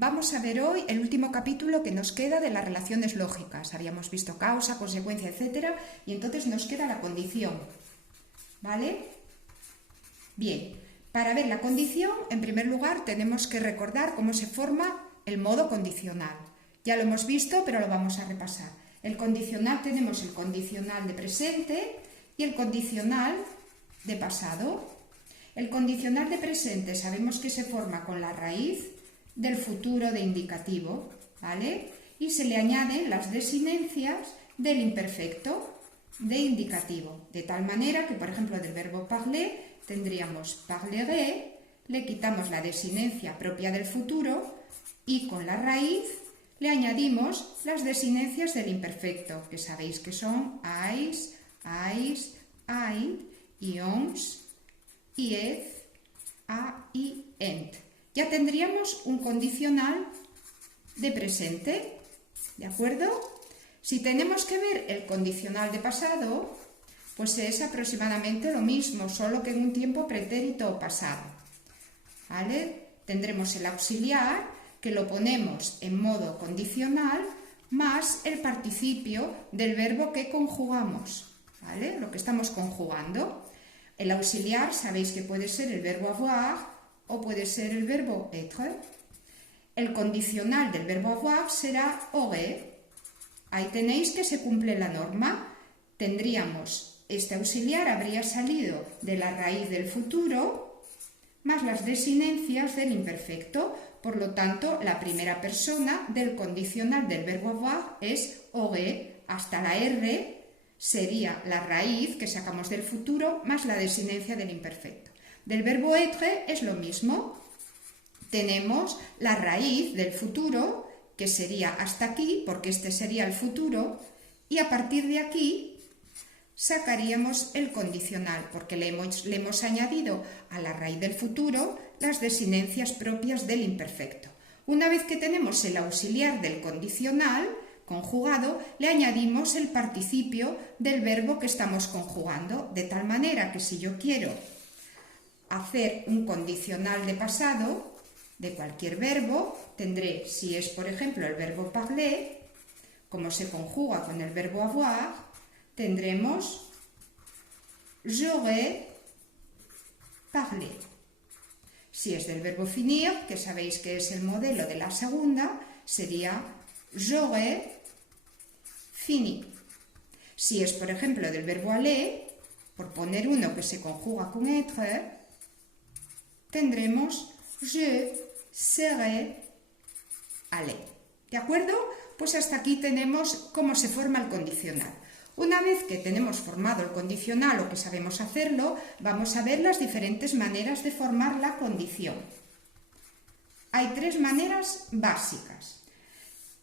Vamos a ver hoy el último capítulo que nos queda de las relaciones lógicas. Habíamos visto causa, consecuencia, etc. Y entonces nos queda la condición. ¿Vale? Bien, para ver la condición, en primer lugar tenemos que recordar cómo se forma el modo condicional. Ya lo hemos visto, pero lo vamos a repasar. El condicional tenemos el condicional de presente y el condicional de pasado. El condicional de presente sabemos que se forma con la raíz del futuro de indicativo, ¿vale? Y se le añaden las desinencias del imperfecto de indicativo, de tal manera que, por ejemplo, del verbo parler tendríamos parleré, le quitamos la desinencia propia del futuro y con la raíz le añadimos las desinencias del imperfecto, que sabéis que son ais, aid, ions, iez, a y ent. Ya tendríamos un condicional de presente, ¿de acuerdo? Si tenemos que ver el condicional de pasado, pues es aproximadamente lo mismo, solo que en un tiempo pretérito o pasado, ¿vale? Tendremos el auxiliar, que lo ponemos en modo condicional, más el participio del verbo que conjugamos, ¿vale? Lo que estamos conjugando. El auxiliar, sabéis que puede ser el verbo avoir, o puede ser el verbo être. El condicional del verbo avoir será aurait. Ahí tenéis que se cumple la norma. Tendríamos, este auxiliar habría salido de la raíz del futuro más las desinencias del imperfecto. Por lo tanto, la primera persona del condicional del verbo avoir es aurait. Hasta la R sería la raíz que sacamos del futuro más la desinencia del imperfecto. Del verbo être es lo mismo. Tenemos la raíz del futuro, que sería hasta aquí, porque este sería el futuro, y a partir de aquí sacaríamos el condicional, porque le hemos añadido a la raíz del futuro las desinencias propias del imperfecto. Una vez que tenemos el auxiliar del condicional conjugado, le añadimos el participio del verbo que estamos conjugando, de tal manera que si yo quiero hacer un condicional de pasado de cualquier verbo, tendré, si es por ejemplo el verbo parler, como se conjuga con el verbo avoir, tendremos j'aurais parlé. Si es del verbo finir, que sabéis que es el modelo de la segunda, sería j'aurais fini. Si es por ejemplo del verbo aller, por poner uno que se conjuga con être, tendremos je serai allé. ¿De acuerdo? Pues hasta aquí tenemos cómo se forma el condicional. Una vez que tenemos formado el condicional o que sabemos hacerlo, vamos a ver las diferentes maneras de formar la condición. Hay tres maneras básicas.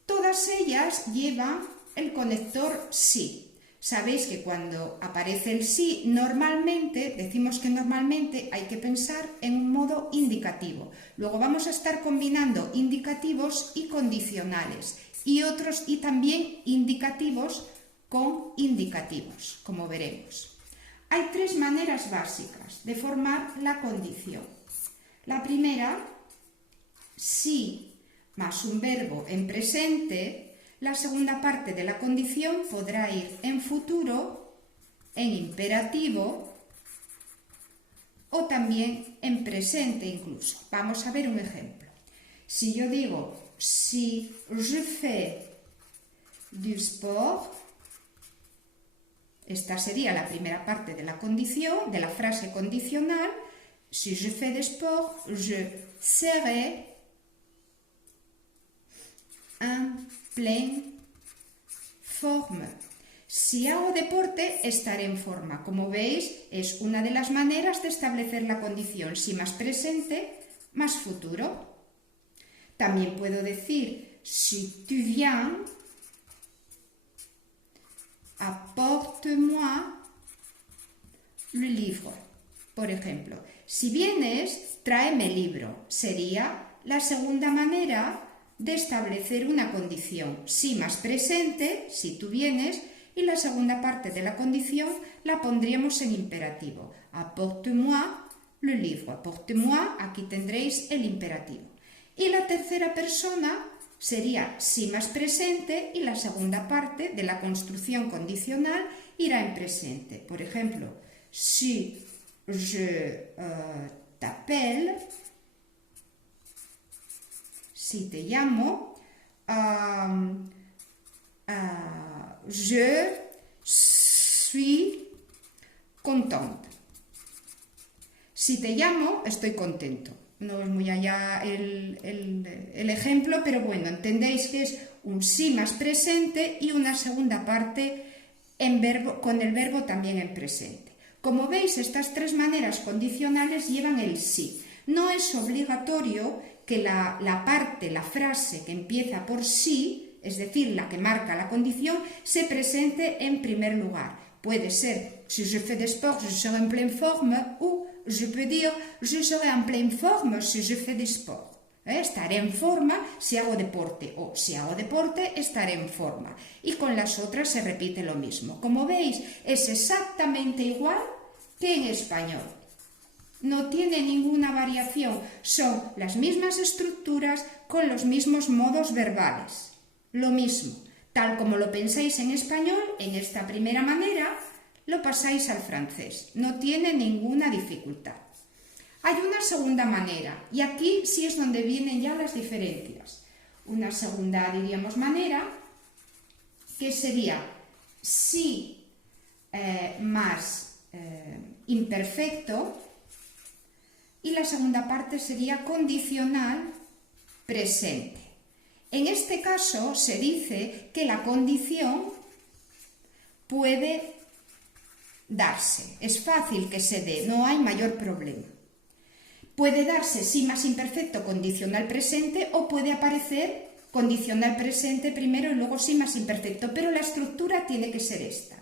Todas ellas llevan el conector sí. Sabéis que cuando aparece el sí, normalmente, decimos que normalmente hay que pensar en un modo indicativo. Luego vamos a estar combinando indicativos y condicionales y también indicativos con indicativos, como veremos. Hay tres maneras básicas de formar la condición. La primera, sí más un verbo en presente. La segunda parte de la condición podrá ir en futuro, en imperativo o también en presente incluso. Vamos a ver un ejemplo. Si yo digo, si je fais du sport, esta sería la primera parte de la condición, de la frase condicional. Si je fais du sport, je serai en pleine forme. Si hago deporte, estaré en forma. Como veis, es una de las maneras de establecer la condición. Si más presente, más futuro. También puedo decir, si tu viens, apporte-moi le livre. Por ejemplo, si vienes, tráeme el libro. Sería la segunda manera de establecer una condición. Si más presente, si tú vienes, y la segunda parte de la condición la pondríamos en imperativo. Apporte-moi le livre. Apporte-moi, aquí tendréis el imperativo. Y la tercera persona sería si más presente y la segunda parte de la construcción condicional irá en presente. Por ejemplo, si je t'appelle, si te llamo, je suis contente. Si te llamo, estoy contento. No es muy allá el ejemplo, pero bueno, entendéis que es un sí más presente y una segunda parte con el verbo también en presente. Como veis, estas tres maneras condicionales llevan el sí. No es obligatorio que la frase que empieza por sí, es decir, la que marca la condición, se presente en primer lugar. Puede ser, si je fais des sports, je serai en pleine forme, o je peux dire, je serai en pleine forme si je fais des sports. Estaré en forma si hago deporte, o si hago deporte estaré en forma. Y con las otras se repite lo mismo. Como veis, es exactamente igual que en español. No tiene ninguna variación, son las mismas estructuras con los mismos modos verbales. Lo mismo, tal como lo pensáis en español, en esta primera manera, lo pasáis al francés. No tiene ninguna dificultad. Hay una segunda manera, y aquí sí es donde vienen ya las diferencias. Una segunda, diríamos, manera, que sería sí más imperfecto, y la segunda parte sería condicional presente. En este caso se dice que la condición puede darse, es fácil que se dé, no hay mayor problema. Puede darse sí más imperfecto condicional presente o puede aparecer condicional presente primero y luego sí más imperfecto, pero la estructura tiene que ser esta.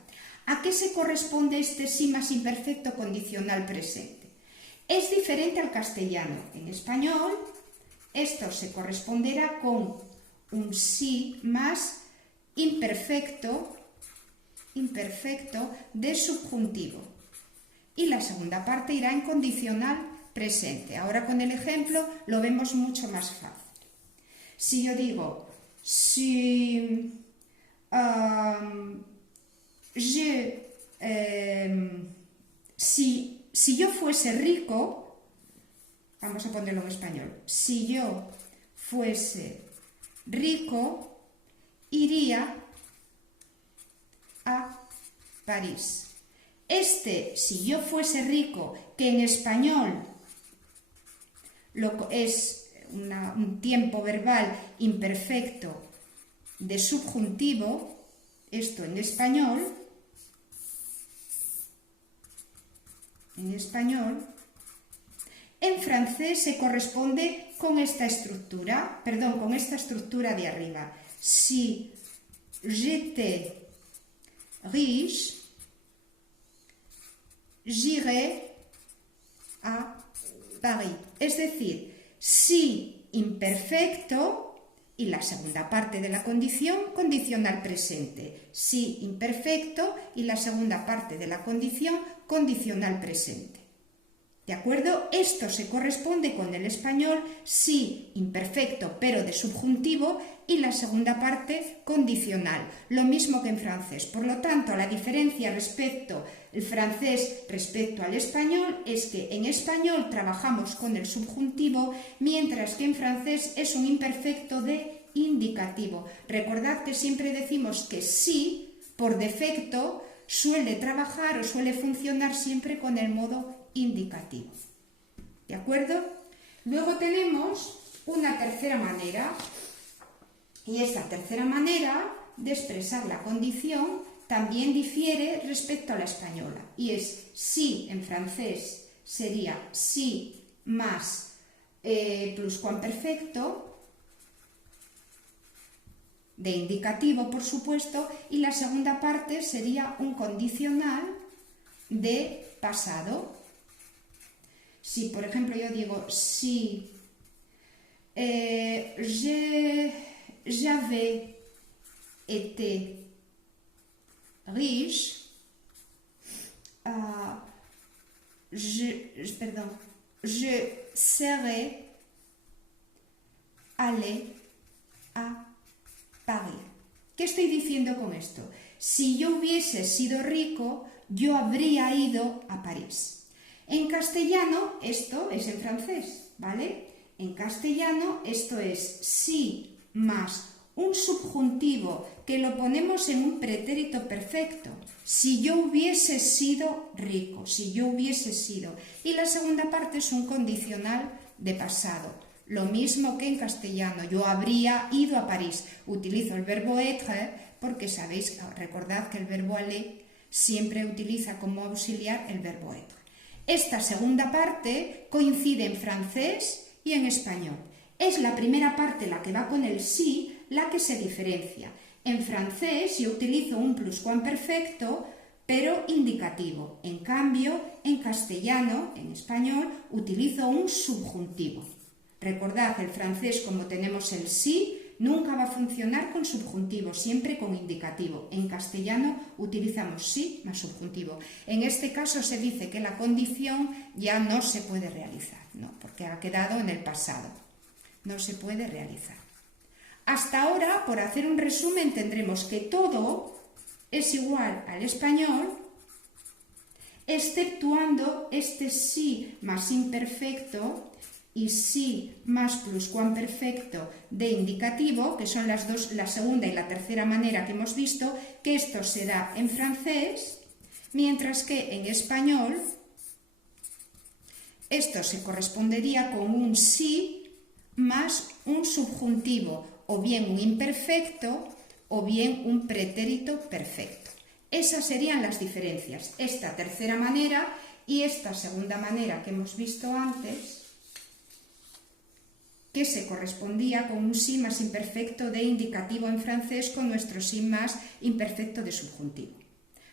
¿A qué se corresponde este sí más imperfecto condicional presente? Es diferente al castellano. En español, esto se corresponderá con un sí más imperfecto de subjuntivo. Y la segunda parte irá en condicional presente. Ahora con el ejemplo lo vemos mucho más fácil. Si yo digo, si yo fuese rico, vamos a ponerlo en español, si yo fuese rico, iría a París. Si yo fuese rico, que en español es un tiempo verbal imperfecto de subjuntivo, esto en español, en francés se corresponde con esta estructura, con esta estructura de arriba. Si j'étais riche, j'irai a París. Es decir, sí imperfecto y la segunda parte de la condición condicional presente. Sí imperfecto y la segunda parte de la condición condicional presente. ¿De acuerdo? Esto se corresponde con el español sí imperfecto pero de subjuntivo y la segunda parte condicional. Lo mismo que en francés. Por lo tanto, la diferencia el francés respecto al español es que en español trabajamos con el subjuntivo, mientras que en francés es un imperfecto de indicativo. Recordad que siempre decimos que sí, por defecto, suele trabajar o suele funcionar siempre con el modo indicativo. ¿De acuerdo? Luego tenemos una tercera manera, y esta tercera manera de expresar la condición también difiere respecto a la española, y es sí en francés sería sí más pluscuamperfecto de indicativo, por supuesto, y la segunda parte sería un condicional de pasado. Si, por ejemplo, yo digo, si j'avais été riche, je serai aller à Paris. ¿Qué estoy diciendo con esto? Si yo hubiese sido rico, yo habría ido a París. En castellano, esto es en francés, ¿vale? En castellano, esto es si más un subjuntivo que lo ponemos en un pretérito perfecto. Si yo hubiese sido rico, si yo hubiese sido. Y la segunda parte es un condicional de pasado. Lo mismo que en castellano, yo habría ido a París. Utilizo el verbo être porque sabéis, recordad que el verbo aller siempre utiliza como auxiliar el verbo être. Esta segunda parte coincide en francés y en español. Es la primera parte, la que va con el sí, la que se diferencia. En francés yo utilizo un pluscuamperfecto, pero indicativo. En cambio, en castellano, en español, utilizo un subjuntivo. Recordad, el francés, como tenemos el sí, nunca va a funcionar con subjuntivo, siempre con indicativo. En castellano utilizamos sí más subjuntivo. En este caso se dice que la condición ya no se puede realizar, ¿no? Porque ha quedado en el pasado. No se puede realizar. Hasta ahora, por hacer un resumen, tendremos que todo es igual al español, exceptuando este sí más imperfecto y sí más pluscuamperfecto de indicativo, que son las dos, la segunda y la tercera manera que hemos visto, que esto se da en francés, mientras que en español esto se correspondería con un sí más un subjuntivo, o bien un imperfecto o bien un pretérito perfecto. Esas serían las diferencias, esta tercera manera y esta segunda manera que hemos visto antes, que se correspondía con un sí más imperfecto de indicativo en francés con nuestro sí más imperfecto de subjuntivo.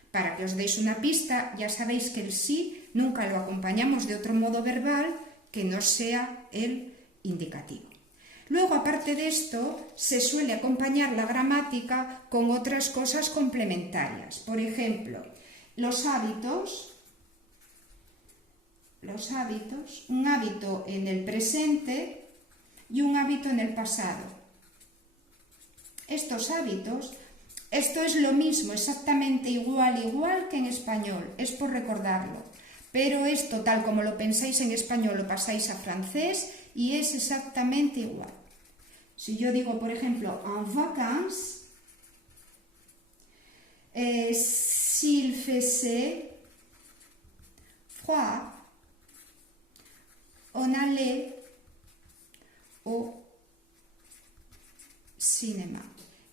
Para que os deis una pista, ya sabéis que el sí nunca lo acompañamos de otro modo verbal que no sea el indicativo. Luego, aparte de esto, se suele acompañar la gramática con otras cosas complementarias. Por ejemplo, los hábitos, un hábito en el presente y un hábito en el pasado. Estos hábitos, esto es lo mismo, exactamente igual que en español, es por recordarlo. Pero esto, tal como lo pensáis en español, lo pasáis a francés y es exactamente igual. Si yo digo, por ejemplo, en vacances, s'il faisait froid, on allait au cinéma.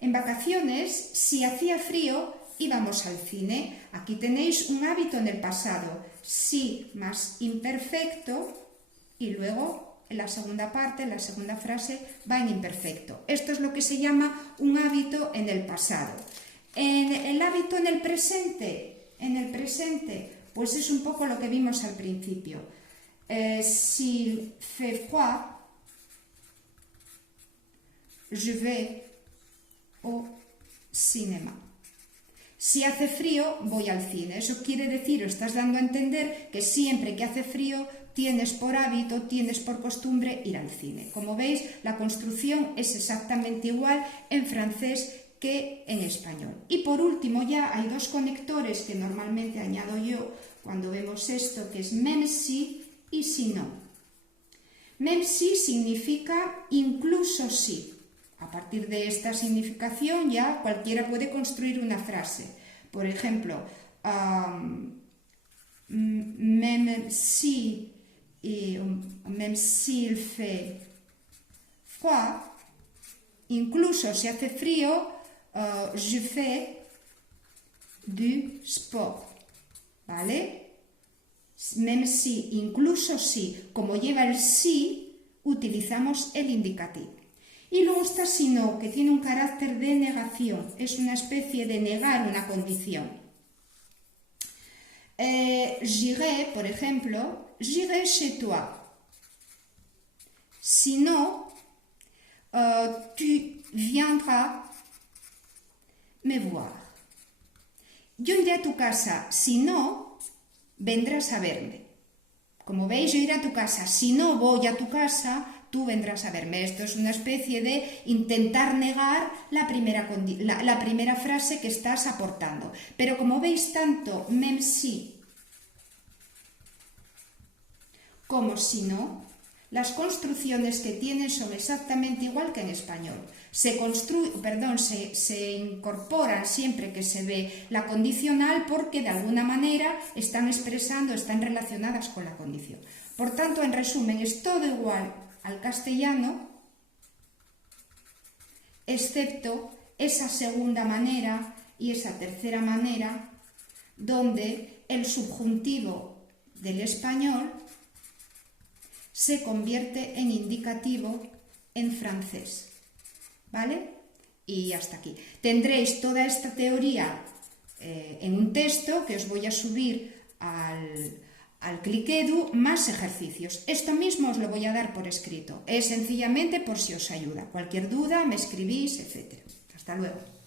En vacaciones, si hacía frío, íbamos al cine. Aquí tenéis un hábito en el pasado, sí más imperfecto y luego en la segunda parte, en la segunda frase, va en imperfecto. Esto es lo que se llama un hábito en el pasado. El hábito en el presente, pues es un poco lo que vimos al principio. S'il fait froid, je vais au cinéma. Si hace frío, voy al cine. Eso quiere decir, o estás dando a entender, que siempre que hace frío tienes por hábito, tienes por costumbre ir al cine. Como veis, la construcción es exactamente igual en francés que en español. Y por último ya hay dos conectores que normalmente añado yo cuando vemos esto, que es même si y si no. Même si significa incluso si. A partir de esta significación ya cualquiera puede construir una frase. Por ejemplo, même s'il fait froid, incluso si hace frío, je fais du sport, ¿vale? Même si, incluso si, como lleva el si, utilizamos el indicativo. Y luego está si no, que tiene un carácter de negación, es una especie de negar una condición. J'irai, por ejemplo, j'irai chez toi. Si no, tu viendras me voir. Yo iré a tu casa, si no, vendrás a verme. Como veis, yo iré a tu casa, si no voy a tu casa, tú vendrás a verme. Esto es una especie de intentar negar la primera frase que estás aportando. Pero como veis, tanto même si como si no, las construcciones que tienen son exactamente igual que en español. Se incorporan siempre que se ve la condicional porque de alguna manera están expresando, están relacionadas con la condición. Por tanto, en resumen, es todo igual al castellano, excepto esa segunda manera y esa tercera manera, donde el subjuntivo del español se convierte en indicativo en francés, ¿vale? Y hasta aquí. Tendréis toda esta teoría en un texto que os voy a subir al Click-Edu, más ejercicios. Esto mismo os lo voy a dar por escrito. Es sencillamente por si os ayuda. Cualquier duda me escribís, etc. Hasta luego.